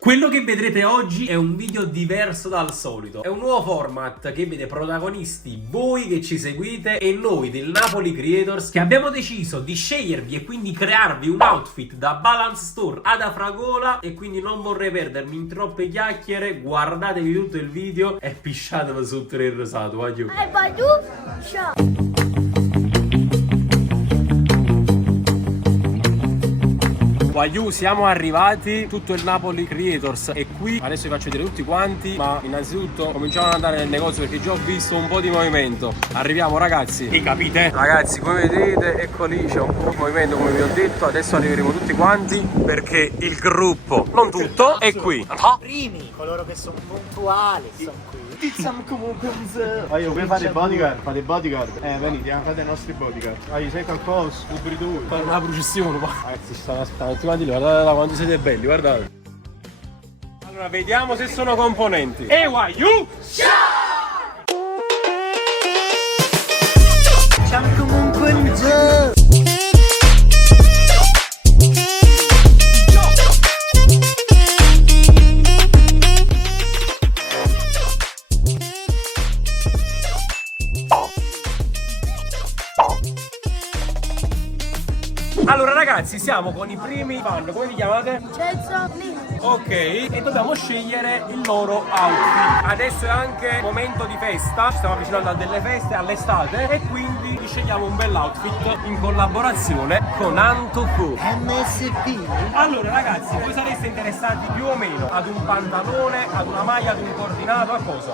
Quello che vedrete oggi è un video diverso dal solito. È un nuovo format che vede protagonisti voi che ci seguite e noi del Napoli Creators, che abbiamo deciso di scegliervi e quindi crearvi un outfit da Balance Store ad Afragola. E quindi non vorrei perdermi in troppe chiacchiere. Guardatevi tutto il video e pisciatelo sotto il rosato. Voglio. Waiu, siamo arrivati, tutto il Napoli Creators è qui. Adesso vi faccio vedere tutti quanti, ma innanzitutto cominciamo ad andare nel negozio perché già ho visto un po' di movimento. Arriviamo ragazzi, e capite? Ragazzi, come vedete, ecco lì c'è un po' di movimento come vi ho detto. Adesso arriveremo tutti quanti perché il gruppo, non tutto, è qui. Primi, coloro che sono puntuali sono qui. Siamo comunque un zero. Vuoi fare bodyguard? Fate bodyguard? Venite, fate i nostri bodyguard. Sai qualcosa? Subito tu. Fare una processione, ma ragazzi, ci stanno aspettando tutti quanti lì, guardate quanto siete belli, guardate. Allora, vediamo se sono componenti. E Waiu! Siamo comunque un zero. Allora ragazzi, siamo con i primi fan, come vi chiamate? Ok, e dobbiamo scegliere il loro outfit. Adesso è anche momento di festa, ci stiamo avvicinando a delle feste, all'estate, e quindi scegliamo un bel outfit in collaborazione con Antofu. MSP. Allora ragazzi, voi sareste interessati più o meno ad un pantalone, ad una maglia, ad un coordinato, a cosa?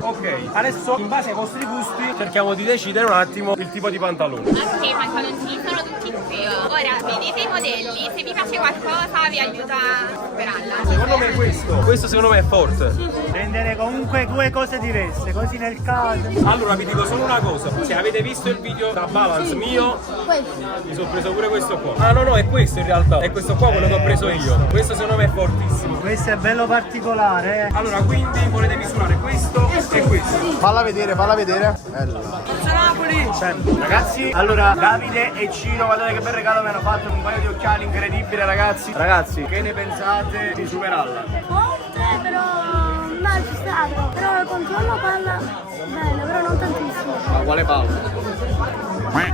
Ok, adesso in base ai vostri gusti cerchiamo di decidere un attimo il tipo di pantalone. Ok, i pantaloncini sono tutti in feo. Ora vedete i modelli, se vi piace qualcosa vi aiuta a superarla. Secondo me questo secondo me è forte. Prendere comunque due cose diverse, così nel caso. Allora vi dico solo una cosa, se avete visto il video da Balance mio, mi sono preso pure questo qua. Ah no, è questo in realtà, è questo qua quello che ho preso io. Questo secondo me è fortissimo. Questo è bello particolare. Allora quindi volete misurare questo e questo. Falla vedere, falla vedere. Bella. Ragazzi, allora Davide e Ciro, guardate che bel regalo mi hanno fatto, un paio di occhiali incredibile ragazzi. Ragazzi, che ne pensate di superarla? Forte, però no, ci sta, però il controllo palla bene, però non tantissimo. Ma quale palla?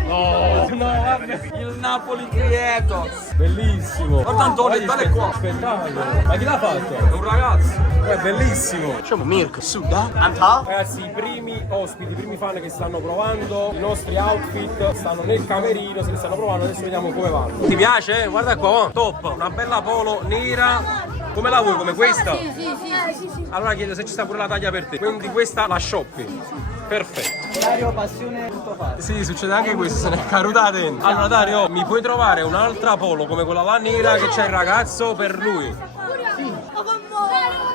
No, vabbè, il Napoli Creators. Bellissimo. Ma tanto guardate qua. Spettacolo. Ma chi l'ha fatto? È un ragazzo. È bellissimo. Facciamo Mirko, Suda, Antal. Ragazzi, i primi ospiti, i primi fan che stanno provando i nostri outfit stanno nel camerino, se li stanno provando, adesso vediamo come vanno. Ti piace? Guarda qua, oh, top, una bella polo nera. Come la vuoi? Come questa? Sì. Allora chiedo se ci sta pure la taglia per te. Quindi questa la shoppi. Perfetto. Dario, passione, tutto fatto. Sì, succede anche questo, se ne è caruta dentro. Allora Dario, mi puoi trovare un'altra polo come quella là nera che c'è il ragazzo per lui?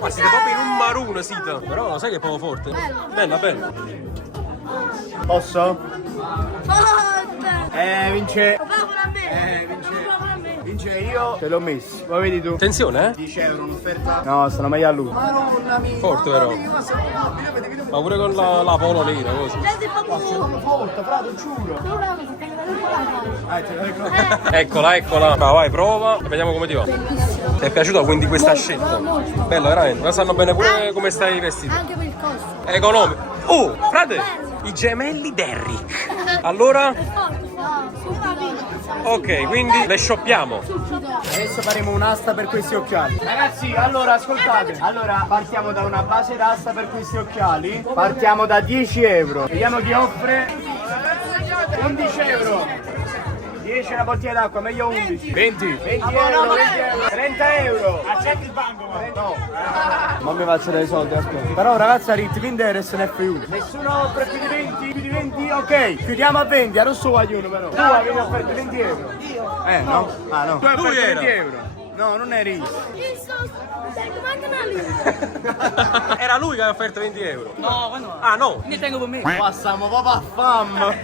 Ma siete proprio in un maroon, siete. Però lo sai che è proprio forte? Bella. Posso? Forte! Vince. Lo fa pure a me! Vince io. Te l'ho messo. Lo vedi tu? Attenzione, 10 euro un'offerta. No, stanno meglio a lui. Forte però. Ma pure con la polo nera, così. Prendi proprio... Forte, frate, giuro. Solo una cosa, te la devo fare. Eccola. Vai, prova e vediamo come ti va. Ti è piaciuta quindi questa scelta? Bella, veramente. Ma sanno bene pure come stai vestito. Anche per il costo. Economico. Oh, frate, i gemelli Derrick. Allora? Ok, quindi le shoppiamo. Adesso faremo un'asta per questi occhiali. Ragazzi, allora ascoltate. Allora partiamo da una base d'asta per questi occhiali. Partiamo da 10 euro. Vediamo chi offre 11 euro. 10 una bottiglia d'acqua, meglio 11. 20 euro, 20 euro, 30 euro. Accetti il banco, ma no. Non mi faccio dei soldi, aspetta. Però ragazza, Rit, Vinderes NF1. Nessuno offre più di 20, ok. Chiudiamo a 20, a rosso guaglione però. Tu avevi offerto 20 euro. No? Ah no. Tu hai offerto 20 euro. No, non eri. Era lui che aveva offerto 20 euro. No, ma no. Ah no. Ne tengo per me. Passiamo proprio a fam.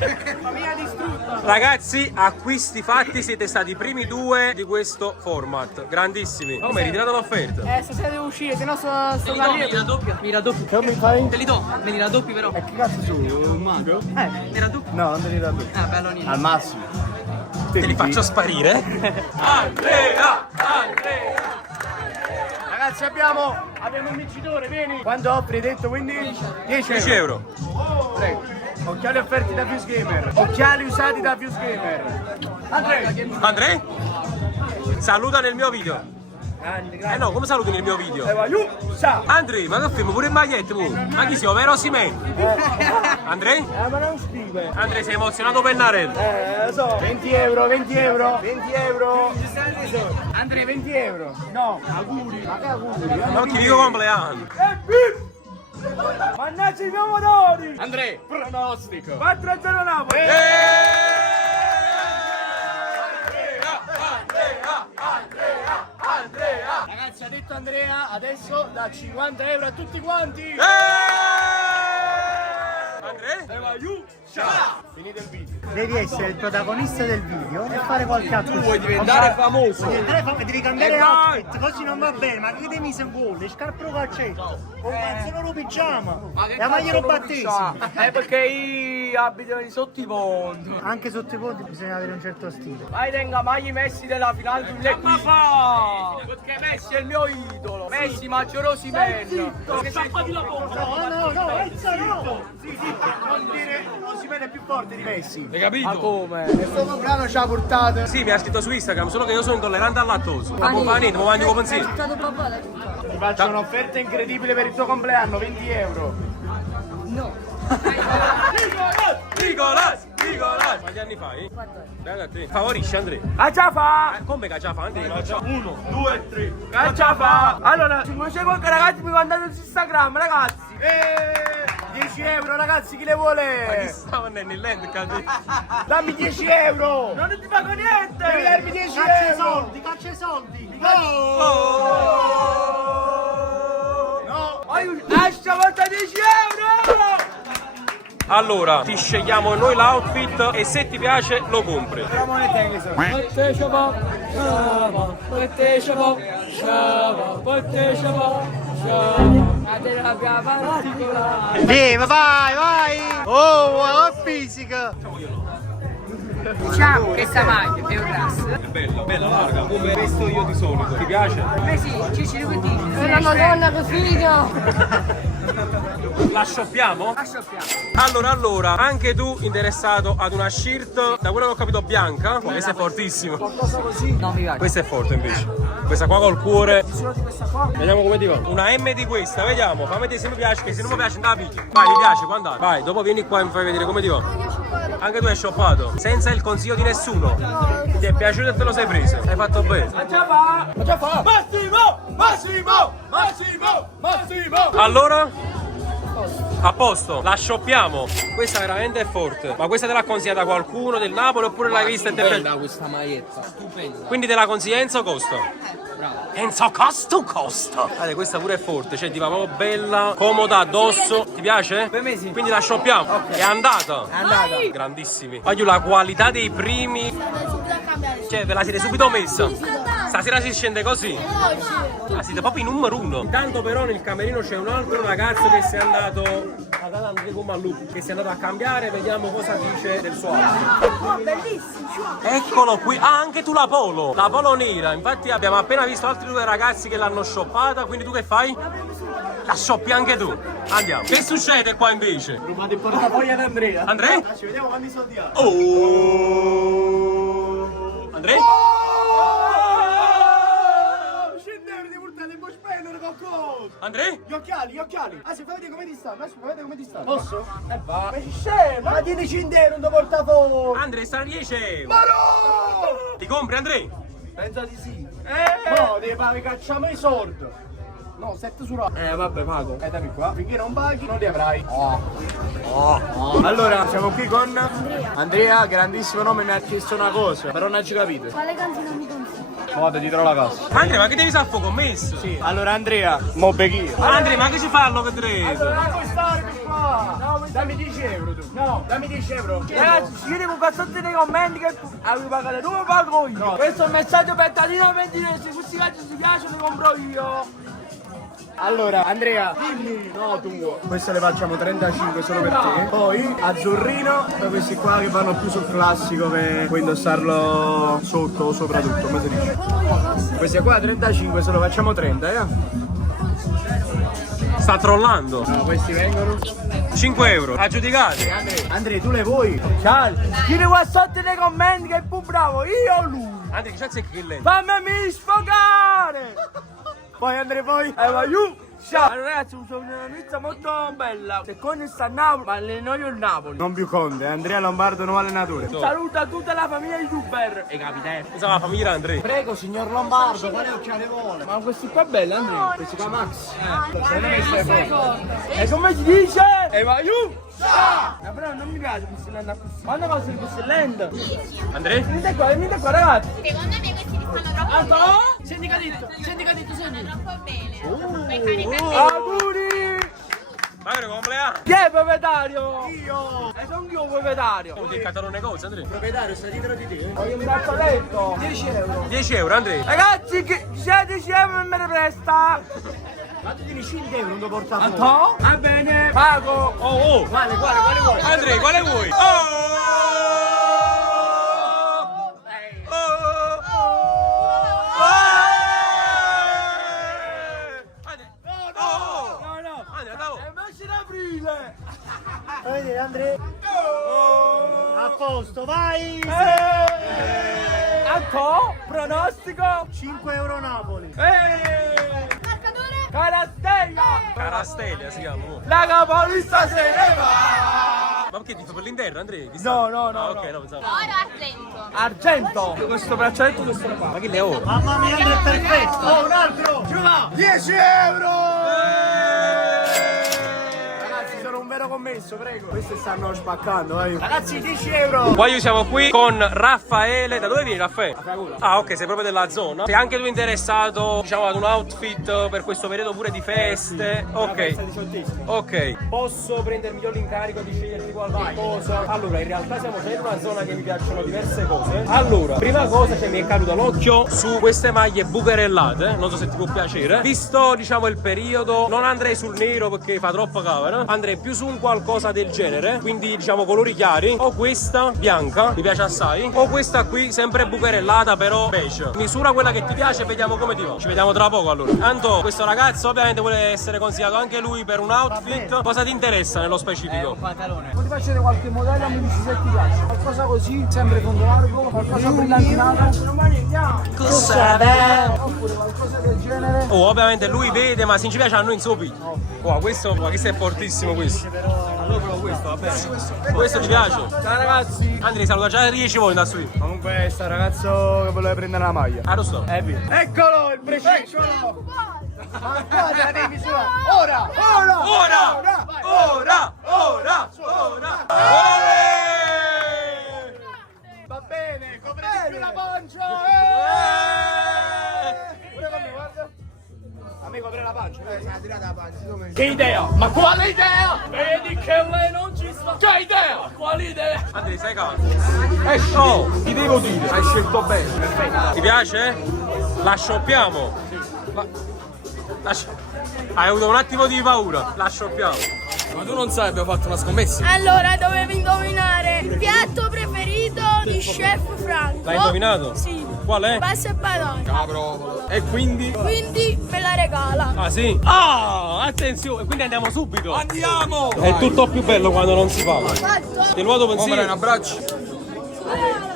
Famiglia distrutta. Ragazzi, acquisti fatti, siete stati i primi due di questo format. Grandissimi. Oh, mi hai ritirato l'offerta. Stasera devo uscire, se no sto mi raddoppia. Mi raddoppia. Che mi fai? Te li do, me li raddoppi però. Che cazzo su? Un mago? Mi raddoppi? No, non te li raddoppi. Ah, bello niente. Al massimo. Te li faccio sparire. Andrea! Ragazzi, abbiamo un vincitore, vieni. Quanto offri, hai detto quindi? 10 euro. Prego. Occhiali offerti da Fuse Gamer. Occhiali usati da Fuse Gamer. Andrea? Saluta nel mio video. No, come saluti nel mio video? Andrea, ma che film? Pure in maglietta tu? Ma chi sei? Vero Simen? Andrea? Ma non scrive. Andrea, sei emozionato per Narel? Lo so. 20 euro, 20 euro, 20 euro. Andrea, 20 euro. No, auguri. Ma che auguri? Ma che dico compleanno? Mannaggia i pomodori! Andrea, pronostico. 4-0 Napoli. Ragazzi, ha detto Andrea, adesso da 50 euro a tutti quanti. Andrea? Finito il video. Devi essere il protagonista del video e fare qualche altro. Tu Vuoi diventare famoso? Devi cambiare outfit, così non va bene. Ma che ti mise un gol? Le scarpe lo calcetto, un panzino pigiama, la maglia lo battesi. Perché io abito sotto i ponti. Anche sotto i ponti bisogna avere un certo stile. Mai tenga mai Messi della finale 2015. Perché Messi è il mio idolo. Messi maggiorosi men. Scappati la porta. No, alza no! Non dire, non si vede più forte di Messi. Hai capito? Ma come? Questo compleanno ci ha portato. Sì, mi ha scritto su Instagram, solo che io sono intollerante al lattosio. Ma panino, ma mangi come pensi? Ti faccio un'offerta incredibile per il tuo compleanno, 20 euro. Nicolas! Quanti anni fai? 4 anni. Favorisci Andrea? Cacciafa! Come cacciafa Andrea? 1, 2, 3. Cacciafa! Allora, 5 secondi ragazzi, mi mandate su Instagram, ragazzi. 10 euro ragazzi, chi le Ma vuole? chi stava nel land, cazzo? Dammi 10 euro! Non ti pago niente! Devi darmi 10 euro! Caccia i soldi! No! Lascia porta 10 euro! Allora, ti scegliamo noi l'outfit e se ti piace lo compri. Vai! Oh, la fisica! Diciamo che sta maglia è un ras. È bella larga, come vesto io di solito. Ti piace? Beh sì, ci devo dire. Una madonna che figa! La shoppiamo? La shoppiamo. Allora, anche tu interessato ad una shirt, da quello che ho capito bianca? Questa è fortissimo. Non mi piace. Questa è forte invece. Questa qua col cuore. Vediamo come ti va. Una M di questa, vediamo. Fammi vedere se mi piace, che se non mi piace non la picchi. Vai, mi piace, può andare. Vai, dopo vieni qua e mi fai vedere come ti va. Anche tu hai shoppato, senza il consiglio di nessuno. Ti è piaciuto e te lo sei preso. Hai fatto bene. Cacciafa! Massimo! Allora? A posto, la shoppiamo. Questa veramente è forte. Ma questa te l'ha consigliata qualcuno del Napoli oppure l'hai vista e te Stupenda questa maglietta, stupenda. Quindi te la consigli Enzo Costa? Enzo Costa? Guarda, questa pure è forte, cioè ti va proprio bella, comoda addosso. Ti piace? Per me sì. Quindi la shoppiamo. È andata. È andata. Grandissimi. Voglio la qualità dei primi. Cioè, ve la siete subito messa. Stasera si scende così. Ah, siete proprio i numero uno. Intanto però nel camerino c'è un altro ragazzo che si è andato che si è andato a cambiare, vediamo cosa dice del suo outfit. Oh, bellissimo! Eccolo qui, anche tu la polo nera, infatti abbiamo appena visto altri 2 ragazzi che l'hanno shoppata, quindi tu che fai? La shoppi anche tu, andiamo. Che succede qua invece? Rubate il portafoglio ad Andrea. Andrea? Ci vediamo quanti soldi ha. Oh! Andrea? Scendere, devi portare, puoi spendere qualcosa. Andrea? Gli occhiali. Ah, se fai vedere come ti stanno, adesso fai vedere come ti stanno. Posso? Va. Ma ci scemo, ma 10 euro in tuo portafoglio. Andrea, stanno 10 euro. Ma no! Ti compri Andrea? Pensa di sì. No, devi pagare, cacciamo i soldi. No, 7 su là. Vabbè, pago. Dammi qua. Finché non paghi, non li avrai. Allora, siamo qui con Andrea, grandissimo nome, mi ha chiesto una cosa, però non ci capite. Quale canzone mi consigli? Guarda, dietro la cassa. Andrea, ma che devi sapere commesso? Sì. Allora, Andrea, mo becchio. Andrea, ma che ci fanno che trezzo? Allora, puoi stare qua. No, dammi 10 euro tu. No, dammi 10 euro. Ragazzi, scrivete un cazzotto nei commenti che avevi pagato tu, pago io. No. Questo è un messaggio per Talino 29, se questi cazzo si piacciono li compro io. Allora, Andrea, dimmi. No, tu. Queste le facciamo 35 solo per te. Poi, azzurrino, per questi qua che vanno più sul classico, per puoi indossarlo sotto o soprattutto, come si dice. Queste qua 35, se lo facciamo 30, Sta trollando. No, questi vengono. 5 euro. Aggiudicati. Andrea, tu le vuoi? Ciao. Scrivi qua sotto nei commenti che è più bravo, io o lui. Andrea, che c'è che lei? Fammi sfogare. Poi Andrea, poi. Ma io. Ciao ragazzi, ho una notizia molto bella. Se Conte sta a Napoli, ma alleno io il Napoli. Non più Conte, Andrea Lombardo, nuovo allenatore. Saluta tutta la famiglia youtuber. E capitano. Insomma, la famiglia Andrea. Prego, signor Lombardo, quale occhiale vuole? Ma questi qua belli, Andrea. Questi qua Max. E come si dice? E va io. Però non mi piace questo land acquisto. Quando costa questo land? Andrea? Venite qua ragazzi. Secondo me questi ti stanno troppo Anto? bene. Senti cadetto, Stanno troppo bene. Puoi fare per Auguri! Ma che compleanno? Chi è il proprietario? Io! E sono io il proprietario! Ho detto un negozio, Andrea. Proprietario, sta dietro di te? Voglio un braccialetto! 10 euro! 10 euro, Andrea. Ragazzi, che 16 euro me ne presta! Ma tu tieni 5 euro, non lo porta fuori! No? Va bene! Pago! Oh! Quale vuoi? Andrea, quale vuoi? Vedi Andrea? A posto, vai! Anto? Pronostico? 5 euro Napoli. Carastella! Carastelia si chiama. La capolista se ne va! Ma perché ti fa per l'interno, Andrea? No. Ok, no, pensavo. oro argento. Argento! Questo braccialetto questo qua. Ma che le oro? Mamma mia, Andrea è perfetto! Oh, un altro! 10 euro! Ragazzi, sono un vero commesso, prego. Questi stanno spaccando, Ragazzi, 10 euro! Poi siamo qui con Raffaele. Da dove vieni, Raffaele? Ah, ok, sei proprio della zona. Sei anche tu interessato, diciamo, ad un outfit per questo periodo pure di feste? Ok. Ok. Posso prendermi io l'incarico di sceglierti qualche cosa? Allora, in realtà siamo già in una zona che mi piacciono diverse cose. Allora, prima cosa che mi è caduto l'occhio su queste maglie bucherellate. Non so se ti può piacere. Visto, diciamo, il periodo, non andrei sul nero perché fa troppa cavera. Andrei più su un qualcosa del genere, quindi diciamo colori chiari. O questa bianca, mi piace assai. O questa qui, sempre bucherellata, però beige. Misura quella che ti piace e vediamo come ti va. Ci vediamo tra poco allora. Tanto questo ragazzo ovviamente vuole essere consigliato anche lui per un outfit. Cosa ti interessa nello specifico? Pantalone. Ti faccio vedere qualche modello, mi dici se ti piace. Qualcosa così, sempre fondo largo, qualcosa brillantinato. Oppure qualcosa del genere. Oh, ovviamente lui vede, ma se non ci piace a noi in suo picchio. Oh, questo è fortissimo questo. Allora provo questo, va bene. Questo ti piace? Ciao ragazzi. Andrea, saluta già 10 volte da qui. Comunque sta ragazzo che voleva prendere la maglia. Ah, lo sto. Eccolo il preciso. Ma qua la devi misurare. Ora. Va bene, copri di più la pancia. Pure con me, guarda. A me copre la pancia. Sei tirata la pancia. Che idea? Ma quale idea? Vedi che lei non ci sta. Che idea? Quale idea? Andrea, sai calmo. Oh, ti devo dire. Hai scelto bene. Perfetto. Ti piace? La shoppiamo. Hai avuto un attimo di paura. La shoppiamo. Ma tu non sai, abbiamo fatto una scommessa. Allora, dovevi indovinare il piatto preferito di Chef Franco. L'hai indovinato? Sì. Qual è? Pasta e patate. Capro. E quindi? Quindi me la regala. Ah, sì? Ah, attenzione. Quindi andiamo subito. Andiamo! È tutto più bello quando non si fa. Fatto. Ti nuoto Compra un consiglio? abbraccio.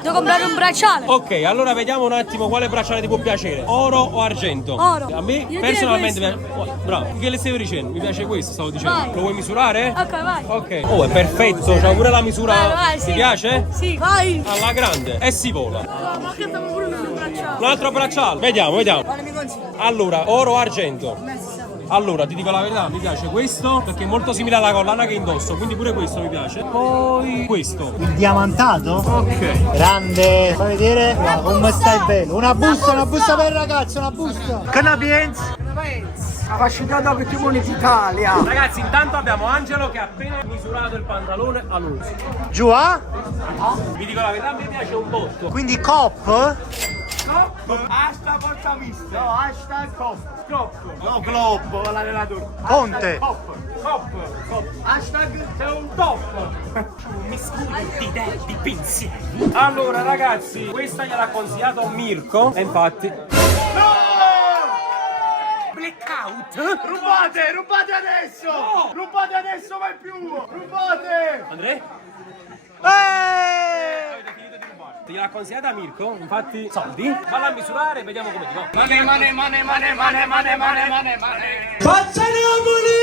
Devo comprare un bracciale. Ok, allora vediamo un attimo quale bracciale ti può piacere. Oro o argento? Oro. A me Io direi personalmente questo. piace. Oh, bravo. Che le stai dicendo? Mi piace questo, stavo dicendo. Vai. Lo vuoi misurare? Ok, vai. Ok. Oh, è perfetto, c'ha pure la misura. Vai, Ti sì. piace? Sì. Vai. Alla grande. E si vola. Ma che abbiamo pure un bracciale. Un altro bracciale. Vediamo. Quale mi consigli? Allora, oro o argento? Allora, ti dico la verità, mi piace questo perché è molto simile alla collana che indosso, quindi pure questo mi piace. Poi questo. Il diamantato? Ok. Grande! Fai vedere? Wow, come stai bene? Una busta per il ragazzo, una busta! Che ne pensi? La fasciata che ti muove in Italia. Ragazzi, intanto abbiamo Angelo che ha appena misurato il pantalone all'uso. Giù, ah? Vi dico la verità, a me piace un botto. Quindi cop? Hashtag porta vista. No, hashtag cop. No, Glob, l'allenatore. Conte. Cop. Hashtag sei un top. Di pensieri. Allora, ragazzi, questa gliel'ha consigliato Mirko. E infatti. Bleccato. out? Rubate adesso! No! Rubate adesso, mai più! Rubate! Andrea? Avete finito di rubare. Te gliel'ha consigliata Mirko, infatti soldi. Valla a misurare e vediamo come ti va. Mane. Forza Napoli!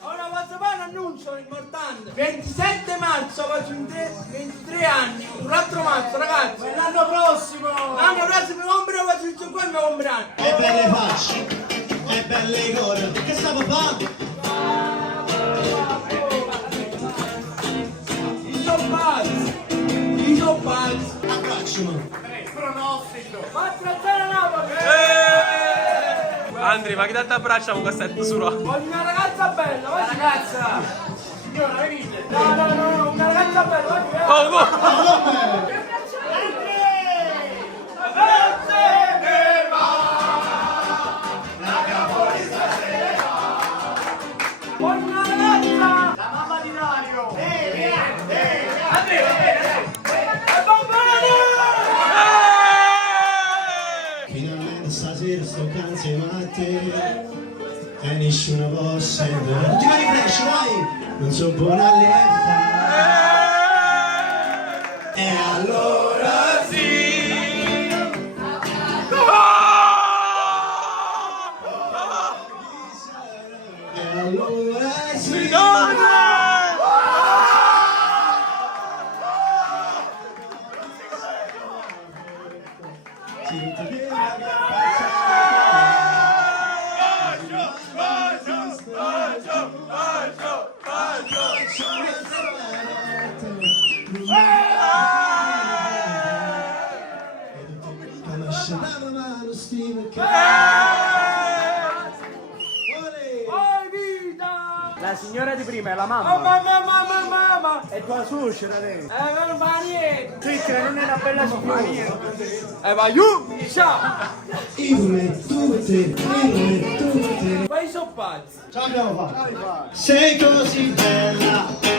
Ora posso fare un annuncio importante. 27 marzo faccio 23 anni. Un altro marzo, ragazzi. L'anno prossimo compro, faccio il 50 compleanno. E belle facce, e belle core. Che stavo facendo? I soppazzi. Abbracciami. Pronostico. 4-0 Napoli. Andri, ma chi ti abbraccia con questa sura? Voglio una ragazza bella, La ragazza! Signora, venite! No, una ragazza bella, voglio. Oh, go! Voglio una ragazza! La mamma di Dario! Finalmente stasera sto canzone a te. E nessuno può sentire. Tutti quelli flash, vai! Non so buona all'età. E allora sì! E allora sì! La signora di prima è la mamma. Mamma! È tua suocera lei. Non fa niente! Tricchia, non è una bella signora. Vai giù! Ciao! Io metto te. Fai i soppazzi! Ce l'abbiamo fatta. Sei così bella.